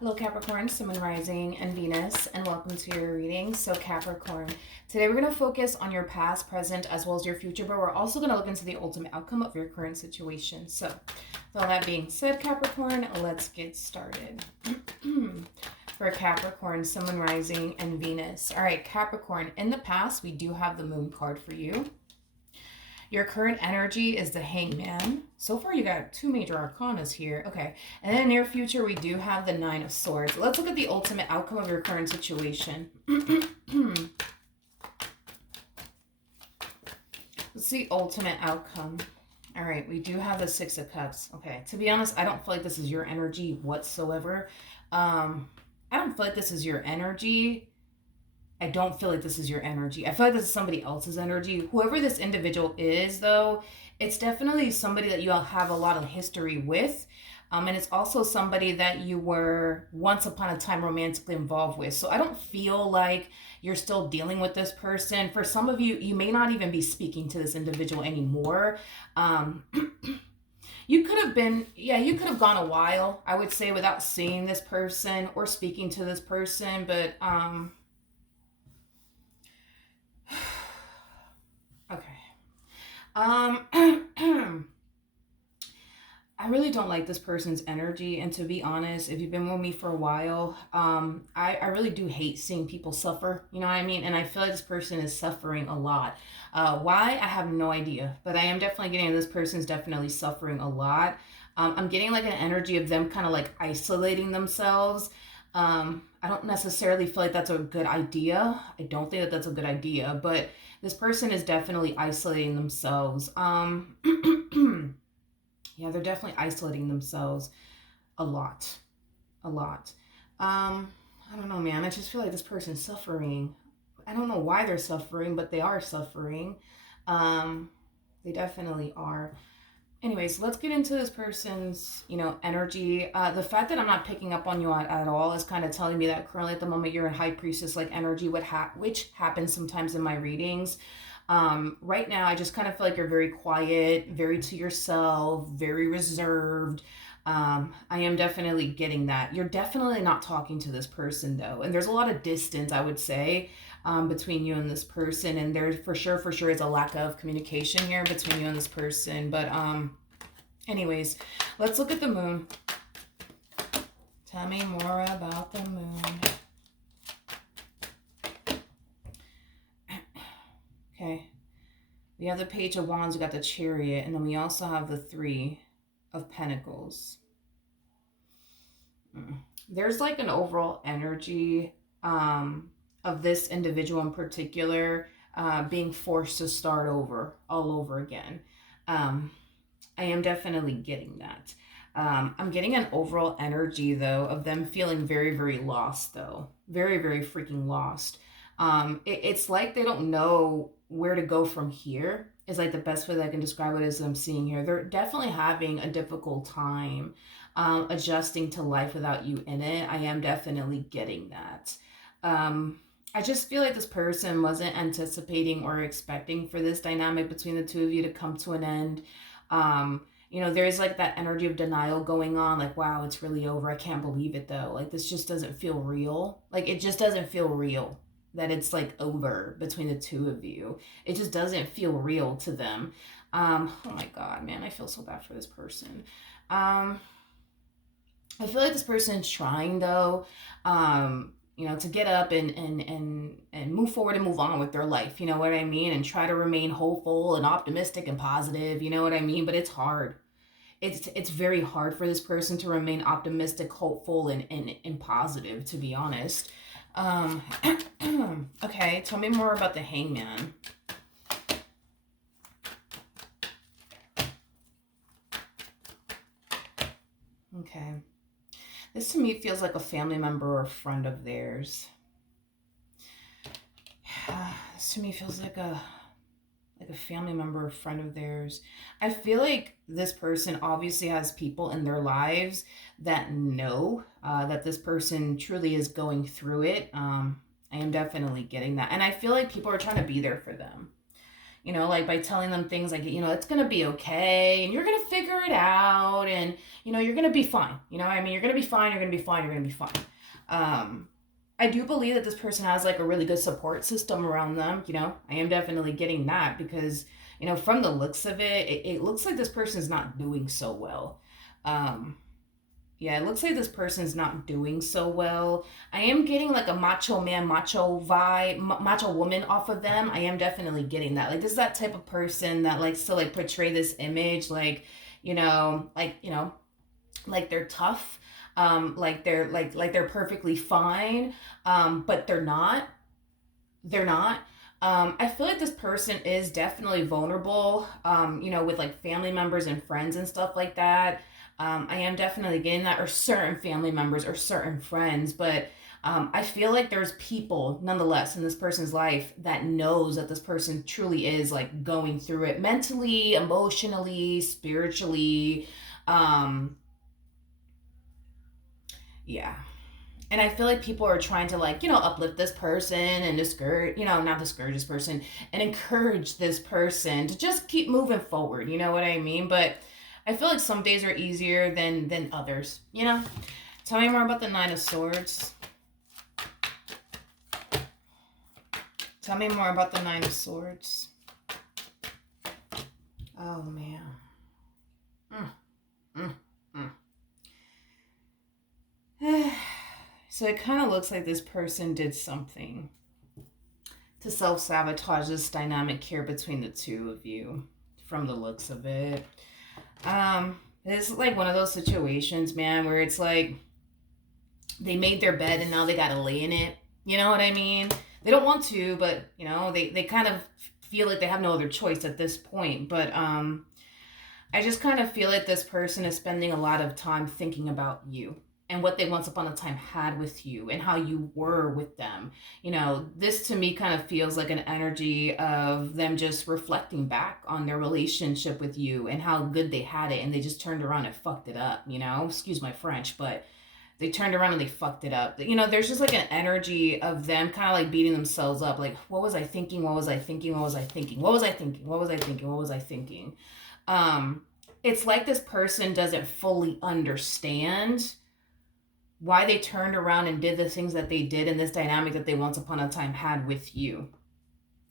Hello Capricorn, Sun, Moon, Rising, and Venus, and welcome to your reading. So Capricorn, today we're going to focus on your past, present, as well as your future, but we're also going to look into the ultimate outcome of your current situation. So with all that being said, Capricorn, let's get started. For Capricorn, Sun, Moon, Rising, and Venus. All right, Capricorn, in the past, we do have the Moon card for you. Your current energy is the Hangman. So far, you got two major arcanas here. Okay. And then in near future, we do have the Nine of Swords. Let's look at the ultimate outcome of your current situation. Let's see ultimate outcome. All right. We do have the Six of Cups. Okay. To be honest, I don't feel like this is your energy whatsoever. I don't feel like this is your energy. I don't feel like this is your energy. I feel like this is somebody else's energy. Whoever this individual is, though, it's definitely somebody that you all have a lot of history with. And it's also somebody that you were once upon a time romantically involved with. So I don't feel like you're still dealing with this person. For some of you, you may not even be speaking to this individual anymore. You could have been, you could have gone a while, I would say, without seeing this person or speaking to this person. But, I really don't like this person's energy, and to be honest, if you've been with me for a while, I really do hate seeing people suffer, you know what I mean? And I feel like this person is suffering a lot. Why? I have no idea, but I am definitely getting this person's definitely suffering a lot. I'm getting like an energy of them kind of like isolating themselves. I don't necessarily feel like that's a good idea. I don't think that that's a good idea, but this person is definitely isolating themselves. Yeah, they're definitely isolating themselves a lot. A lot. I don't know, man. I just feel like this person's suffering. I don't know why they're suffering, but they are suffering. They definitely are. Anyways, let's get into this person's, energy. The fact that I'm not picking up on you at all is kind of telling me that currently at the moment you're in High Priestess like energy, which happens sometimes in my readings. Right now, I just kind of feel like you're very quiet, very to yourself, very reserved. I am definitely getting that. You're definitely not talking to this person though, and there's a lot of distance, I would say, between you and this person, and there for sure is a lack of communication here between you and this person. But anyways, let's look at the moon. Tell me more about the moon. Okay, we have the Page of Wands, we got the Chariot, and then we also have the Three of Pentacles. There's like an overall energy of this individual in particular being forced to start over, all over again. I am definitely getting that. I'm getting an overall energy, though, of them feeling very, very lost, though. Very, very freaking lost. It's like they don't know where to go from here, is like the best way that I can describe it as I'm seeing here. They're definitely having a difficult time adjusting to life without you in it. I am definitely getting that. I just feel like this person wasn't anticipating or expecting for this dynamic between the two of you to come to an end. There's like that energy of denial going on, like, wow, it's really over. I can't believe it though. Like, this just doesn't feel real. Like, it just doesn't feel real that it's like over between the two of you. It just doesn't feel real to them. Oh my God, man, I feel so bad for this person. I feel like this person is trying though, to get up and move forward and move on with their life, you know what I mean? And try to remain hopeful and optimistic and positive, you know what I mean? But it's hard. It's very hard for this person to remain optimistic, hopeful, and positive, to be honest. Okay, tell me more about the Hangman. Okay. This to me feels like a family member or a friend of theirs. This to me feels like a family member or friend of theirs. I feel like this person obviously has people in their lives that know that this person truly is going through it. I am definitely getting that. And I feel like people are trying to be there for them. like by telling them things like, it's going to be okay and you're going to figure it out and, you're going to be fine. You're going to be fine. You're going to be fine. You're going to be fine. I do believe that this person has like a really good support system around them. I am definitely getting that because, from the looks of it looks like this person is not doing so well. Um, yeah, it looks like this person's not doing so well. I am getting like a macho man, macho vibe, macho woman off of them. I am definitely getting that. Like, this is that type of person that likes to like portray this image, like, like they're tough, like they're perfectly fine, but they're not. They're not. I feel like this person is definitely vulnerable, with like family members and friends and stuff like that. I am definitely getting that, or certain family members or certain friends, but I feel like there's people nonetheless in this person's life that knows that this person truly is like going through it mentally, emotionally, spiritually. Um, yeah, and I feel like people are trying to like, uplift this person and discourage, not discourage this person and encourage this person to just keep moving forward. You know what I mean? But I feel like some days are easier than others. Tell me more about the Nine of Swords. Tell me more about the Nine of Swords. Oh man. Mm, mm, mm. So it kind of looks like this person did something to self-sabotage this dynamic here between the two of you, from the looks of it. It's like one of those situations, man, where it's like they made their bed and now they gotta lay in it. You know what I mean? They don't want to, but they kind of feel like they have no other choice at this point. But I just kind of feel like this person is spending a lot of time thinking about you and what they once upon a time had with you and how you were with them. This to me kind of feels like an energy of them just reflecting back on their relationship with you and how good they had it, and they just turned around and fucked it up. Excuse my French, but they turned around and they fucked it up. There's just like an energy of them kind of like beating themselves up. Like, what was I thinking? What was I thinking? What was I thinking? What was I thinking? What was I thinking? What was I thinking? It's like this person doesn't fully understand why they turned around and did the things that they did in this dynamic that they once upon a time had with you.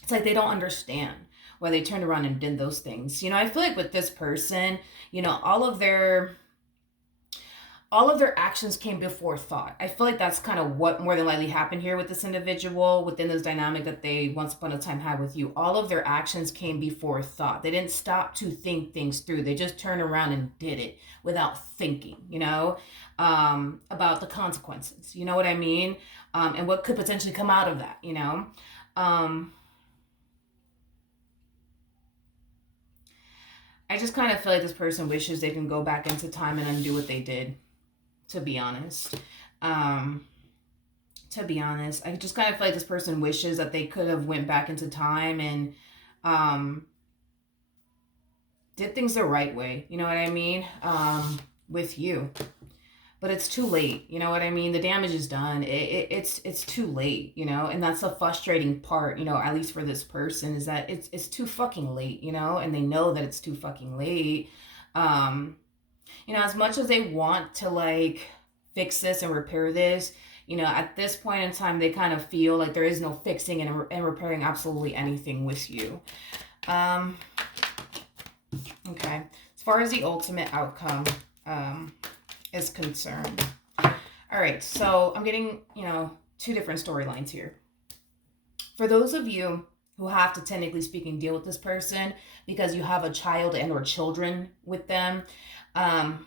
It's like they don't understand why they turned around and did those things. I feel like with this person, all of their actions came before thought. I feel like that's kind of what more than likely happened here with this individual within this dynamic that they once upon a time had with you. All of their actions came before thought. They didn't stop to think things through. They just turned around and did it without thinking, about the consequences. You know what I mean? And what could potentially come out of that, I just kind of feel like this person wishes they can go back into time and undo what they did. To be honest, I just kind of feel like this person wishes that they could have went back into time and did things the right way. You know what I mean? With you, but it's too late. You know what I mean? The damage is done. It's too late. And that's the frustrating part. At least for this person, is that it's too fucking late. And they know that it's too fucking late. As much as they want to like fix this and repair this, at this point in time, they kind of feel like there is no fixing and repairing absolutely anything with you. Okay. As far as the ultimate outcome is concerned. All right. So I'm getting, two different storylines here. For those of you who have to, technically speaking, deal with this person because you have a child and or children with them, I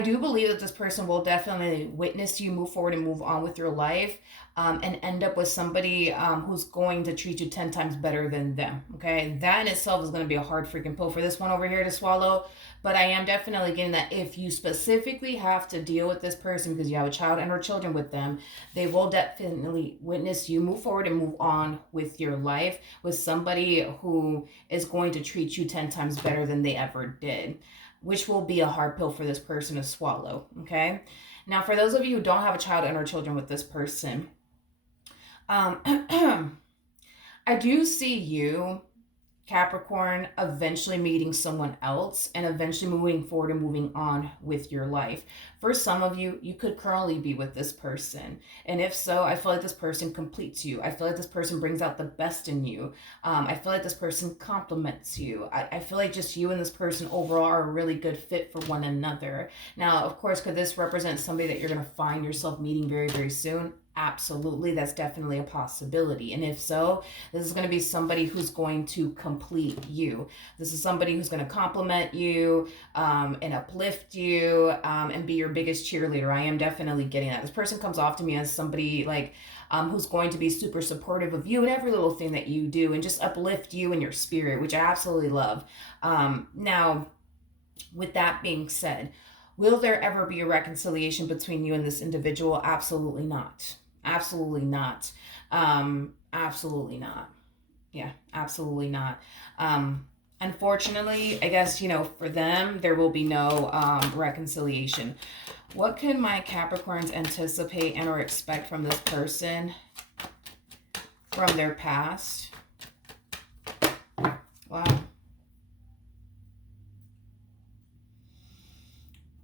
do believe that this person will definitely witness you move forward and move on with your life, and end up with somebody who's going to treat you 10 times better than them. Okay, that in itself is going to be a hard freaking pill for this one over here to swallow. But I am definitely getting that if you specifically have to deal with this person because you have a child and or children with them, they will definitely witness you move forward and move on with your life with somebody who is going to treat you 10 times better than they ever did, which will be a hard pill for this person to swallow. Okay. Now, for those of you who don't have a child and or children with this person, I do see you, Capricorn, eventually meeting someone else and eventually moving forward and moving on with your life. For some of you, you could currently be with this person. And if so, I feel like this person completes you. I feel like this person brings out the best in you. I feel like this person complements you. I feel like just you and this person overall are a really good fit for one another. Now, of course, could this represent somebody that you're going to find yourself meeting very, very soon? Absolutely, that's definitely a possibility. And if so, this is going to be somebody who's going to complete you. This is somebody who's going to compliment you, and uplift you, and be your biggest cheerleader. I am definitely getting that. This person comes off to me as somebody like, who's going to be super supportive of you and every little thing that you do and just uplift you and your spirit, which I absolutely love. Now, with that being said, will there ever be a reconciliation between you and this individual? Absolutely not. Absolutely not. Absolutely not. Yeah, absolutely not. Unfortunately, I guess, for them, there will be no reconciliation. What can my Capricorns anticipate and or expect from this person from their past? Wow.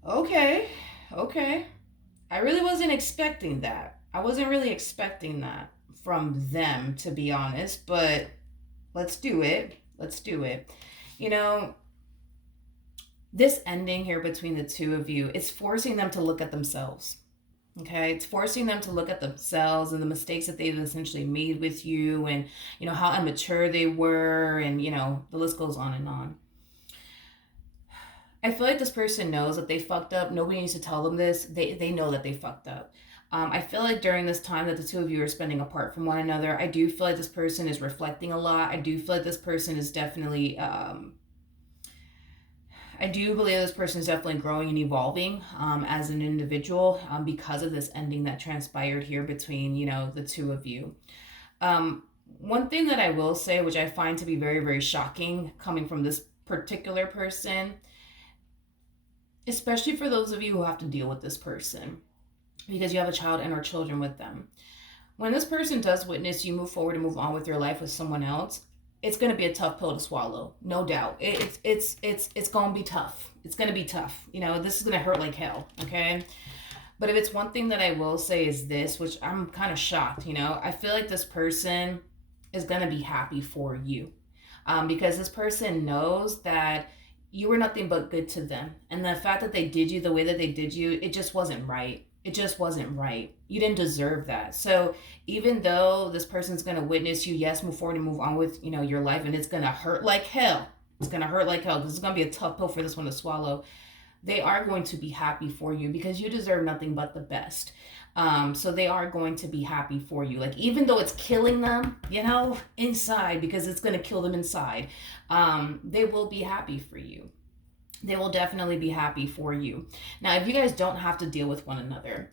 Okay. Okay. I really wasn't expecting that. I wasn't really expecting that from them, to be honest, but let's do it. Let's do it. You know, this ending here between the two of you, it's forcing them to look at themselves. Okay, it's forcing them to look at themselves and the mistakes that they've essentially made with you, and how immature they were, and the list goes on and on. I feel like this person knows that they fucked up. Nobody needs to tell them this. They know that they fucked up. I feel like during this time that the two of you are spending apart from one another, I do feel like this person is reflecting a lot. I do feel like this person is definitely, I do believe this person is definitely growing and evolving, as an individual, because of this ending that transpired here between, the two of you. One thing that I will say, which I find to be very, very shocking coming from this particular person, especially for those of you who have to deal with this person because you have a child and or children with them. When this person does witness you move forward and move on with your life with someone else, it's going to be a tough pill to swallow, no doubt. It's going to be tough. It's going to be tough. This is going to hurt like hell, okay? But if it's one thing that I will say is this, which I'm kind of shocked, I feel like this person is going to be happy for you, because this person knows that you were nothing but good to them. And the fact that they did you the way that they did you, it just wasn't right. It just wasn't right. You didn't deserve that. So even though this person's going to witness you, yes, move forward and move on with, your life, and it's going to hurt like hell. It's going to hurt like hell because it's going to be a tough pill for this one to swallow. They are going to be happy for you because you deserve nothing but the best. So they are going to be happy for you. Like, even though it's killing them, inside, because it's going to kill them inside, they will be happy for you. They will definitely be happy for you. Now, if you guys don't have to deal with one another,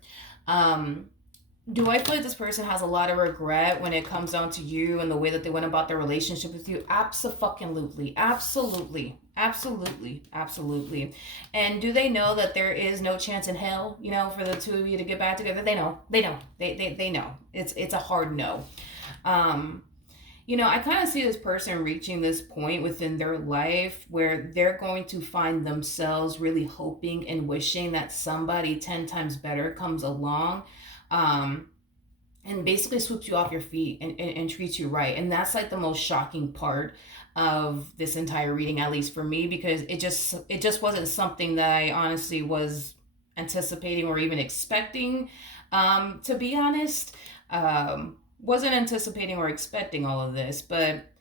do I feel like this person has a lot of regret when it comes down to you and the way that they went about their relationship with you? Absolutely. Absolutely. Absolutely. Absolutely. And do they know that there is no chance in hell, for the two of you to get back together? They know. They know. They know. It's a hard no. I kind of see this person reaching this point within their life where they're going to find themselves really hoping and wishing that somebody 10 times better comes along, and basically swoops you off your feet and treats you right. And that's like the most shocking part of this entire reading, at least for me, because it just wasn't something that I honestly was anticipating or even expecting, to be honest. Wasn't anticipating or expecting all of this, but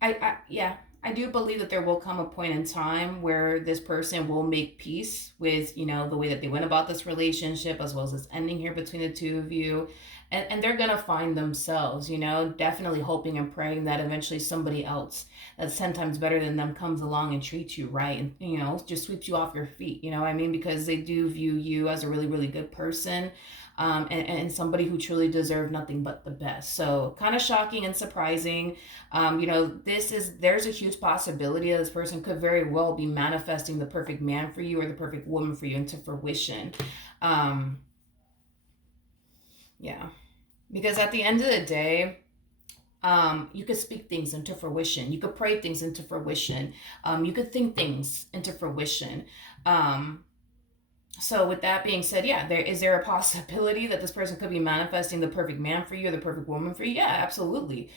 I do believe that there will come a point in time where this person will make peace with, the way that they went about this relationship, as well as this ending here between the two of you. And they're going to find themselves, definitely hoping and praying that eventually somebody else that's 10 times better than them comes along and treats you right and, just sweeps you off your feet, I mean, because they do view you as a really, really good person. And somebody who truly deserved nothing but the best. So kind of shocking and surprising. There's a huge possibility that this person could very well be manifesting the perfect man for you or the perfect woman for you into fruition. Yeah. Because at the end of the day, you could speak things into fruition. You could pray things into fruition. You could think things into fruition. Um, so with that being said, yeah, there a possibility that this person could be manifesting the perfect man for you, or the perfect woman for you? Yeah, absolutely.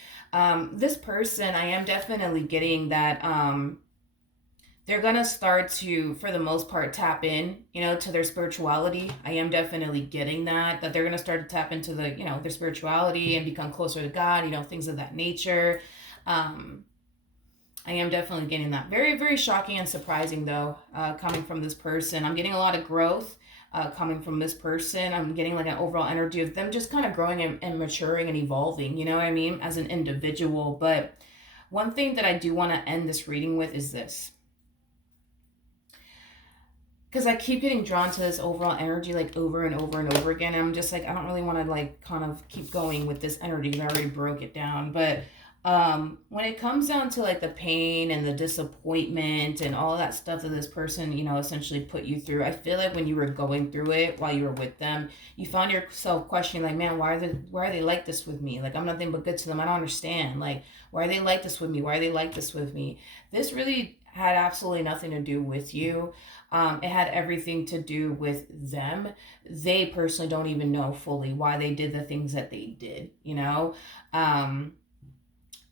This person, I am definitely getting that. They're gonna start to, for the most part, tap in, to their spirituality. I am definitely getting that they're gonna start to tap into their spirituality and become closer to God, things of that nature. Um, I am definitely getting that. Very, very shocking and surprising, though, coming from this person. I'm getting a lot of growth coming from this person. I'm getting like an overall energy of them just kind of growing and maturing and evolving, you know what I mean, as an individual. But one thing that I do want to end this reading with is this, because I keep getting drawn to this overall energy like over and over and over again. And I'm just like, I don't really want to like kind of keep going with this energy because I already broke it down. But when it comes down to like the pain and the disappointment and all that stuff that this person, essentially put you through, I feel like when you were going through it while you were with them, you found yourself questioning like, man, why are they like this with me? Like, I'm nothing but good to them. I don't understand. Like, why are they like this with me? Why are they like this with me? This really had absolutely nothing to do with you. It had everything to do with them. They personally don't even know fully why they did the things that they did, Um,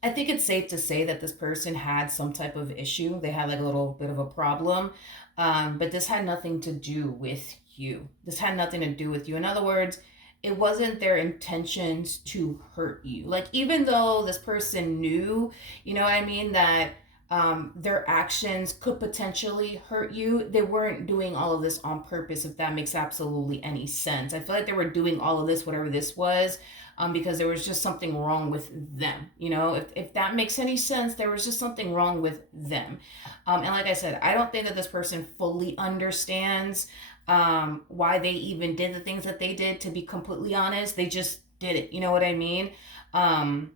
I think it's safe to say that this person had some type of issue. They had like a little bit of a problem. But this had nothing to do with you. This had nothing to do with you. In other words, it wasn't their intentions to hurt you. Like, even though this person knew, what I mean, that their actions could potentially hurt you, they weren't doing all of this on purpose, if that makes absolutely any sense. I feel like they were doing all of this, whatever this was, because there was just something wrong with them. If that makes any sense, there was just something wrong with them. And like I said, I don't think that this person fully understands why they even did the things that they did, to be completely honest. They just did it. You know what I mean? Um,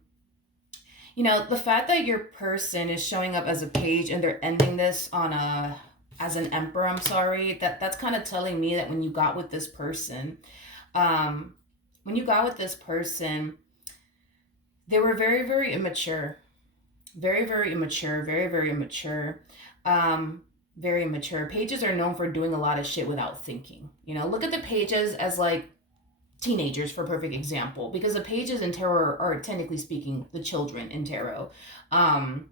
the fact that your person is showing up as a page and they're ending this on a as an emperor, I'm sorry, that's kind of telling me that um when you got with this person, they were very, very immature. Very, very immature, very, very immature. Um very immature. Pages are known for doing a lot of shit without thinking. Look at the pages as like teenagers, for a perfect example, because the pages in tarot are technically speaking the children in tarot. um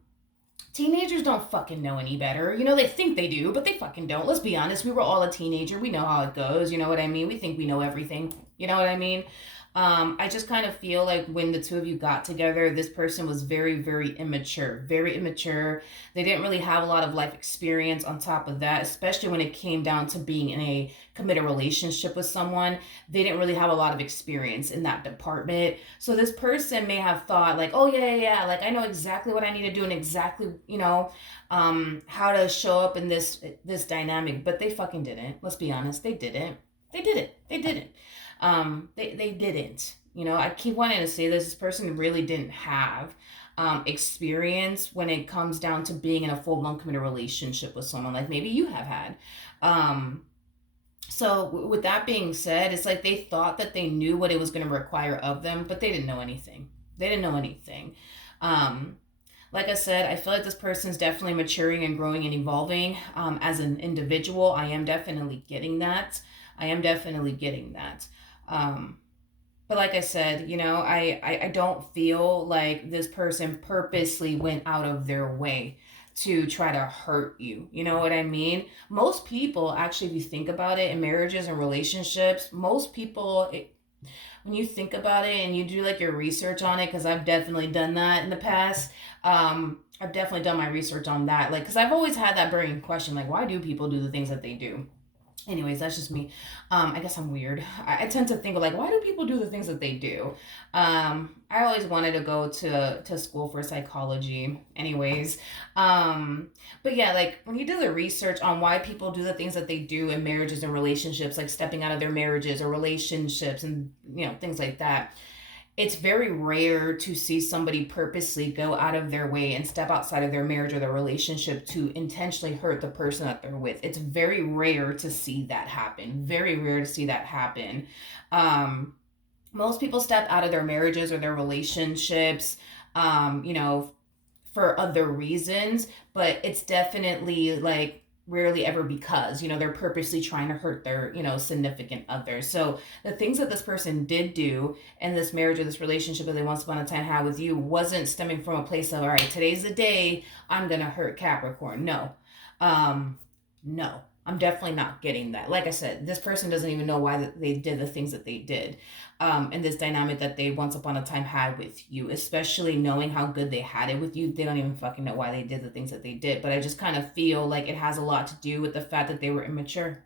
Teenagers don't fucking know any better. They think they do, but they fucking don't. Let's be honest, we were all a teenager. We know how it goes. You know what I mean? We think we know everything. You know what I mean? I just kind of feel like when the two of you got together, this person was very, very immature. Very immature. They didn't really have a lot of life experience on top of that, especially when it came down to being in a committed relationship with someone. They didn't really have a lot of experience in that department. So this person may have thought like, oh yeah, yeah, yeah, like I know exactly what I need to do and exactly, how to show up in this dynamic, but they fucking didn't. Let's be honest, they didn't. They didn't. They didn't. They didn't. I keep wanting to say this. This person really didn't have experience when it comes down to being in a full blown committed relationship with someone like maybe you have had. Um, so with that being said, it's like they thought that they knew what it was going to require of them, but they didn't know anything. They didn't know anything. Um, like I said, I feel like this person's definitely maturing and growing and evolving as an individual. I am definitely getting that. I am definitely getting that. Um, but like I said, I don't feel like this person purposely went out of their way to try to hurt you. You know what I mean? Most people, actually, if you think about it, in marriages and relationships, most people, when you think about it and you do like your research on it, because I've definitely done that in the past. I've definitely done my research on that, like, because I've always had that burning question, like, why do people do the things that they do? Anyways, that's just me. I guess I'm weird. I tend to think like, why do people do the things that they do? I always wanted to go to school for psychology. Anyways, um, but yeah, like when you do the research on why people do the things that they do in marriages and relationships, like stepping out of their marriages or relationships and things like that, it's very rare to see somebody purposely go out of their way and step outside of their marriage or their relationship to intentionally hurt the person that they're with. It's very rare to see that happen. Very rare to see that happen. Um, Most people step out of their marriages or their relationships, you know, for other reasons, but it's definitely like rarely ever because, you know, they're purposely trying to hurt their, you know, significant others. So the things that this person did do in this marriage or this relationship that they once upon a time had with you wasn't stemming from a place of, all right, today's the day I'm gonna hurt Capricorn. No. um no, I'm definitely not getting that. Like I said, this person doesn't even know why they did the things that they did, and this dynamic that they once upon a time had with you, especially knowing how good they had it with you. They don't even fucking know why they did the things that they did. But I just kind of feel like it has a lot to do with the fact that they were immature.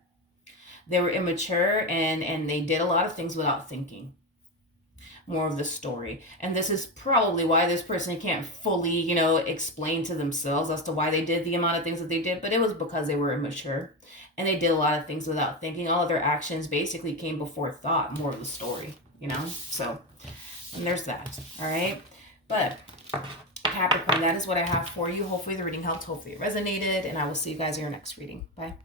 They were immature, and they did a lot of things without thinking. More of the story. And this is probably why this person can't fully, you know, explain to themselves as to why they did the amount of things that they did, but it was because they were immature and they did a lot of things without thinking. All of their actions basically came before thought, more of the story, you know? So, and there's that, all right? But Capricorn, that is what I have for you. Hopefully the reading helped. Hopefully it resonated. And I will see you guys in your next reading. Bye.